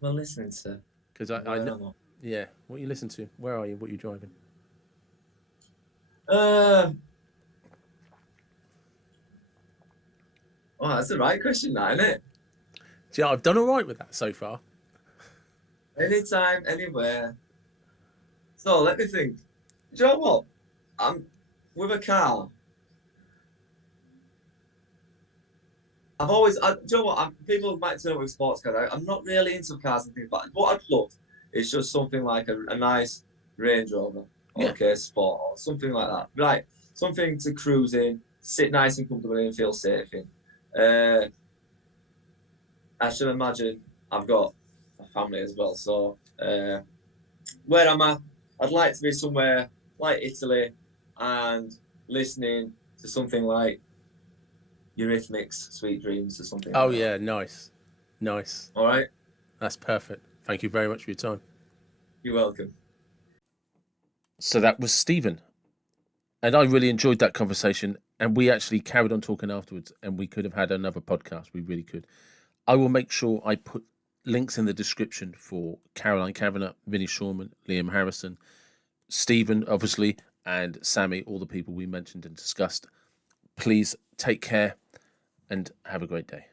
Well, listening to. Because I know. Yeah. What you listen to? Where are you? What are you driving? Oh, that's the right question, now, isn't it? Yeah, I've done all right with that so far. Anytime, anywhere. So let me think. Do you know what? I'm with a car. Do you know what? People might turn up with sports cars. I'm not really into cars and things, but what I'd love is just something like a nice Range Rover, okay, Sport, or something like that. Right, something to cruise in, sit nice and comfortable and feel safe in. I should imagine I've got a family as well. So where am I? I'd like to be somewhere like Italy and listening to something like Eurythmics, Sweet Dreams or something. Oh, like yeah, nice. All right. That's perfect. Thank you very much for your time. You're welcome. So that was Steven. And I really enjoyed that conversation. And we actually carried on talking afterwards, and we could have had another podcast. We really could. I will make sure I put links in the description for Caroline Cavanagh, Vinny Shorman, Liam Harrison, Steven, obviously, and Sammy, all the people we mentioned and discussed. Please take care and have a great day.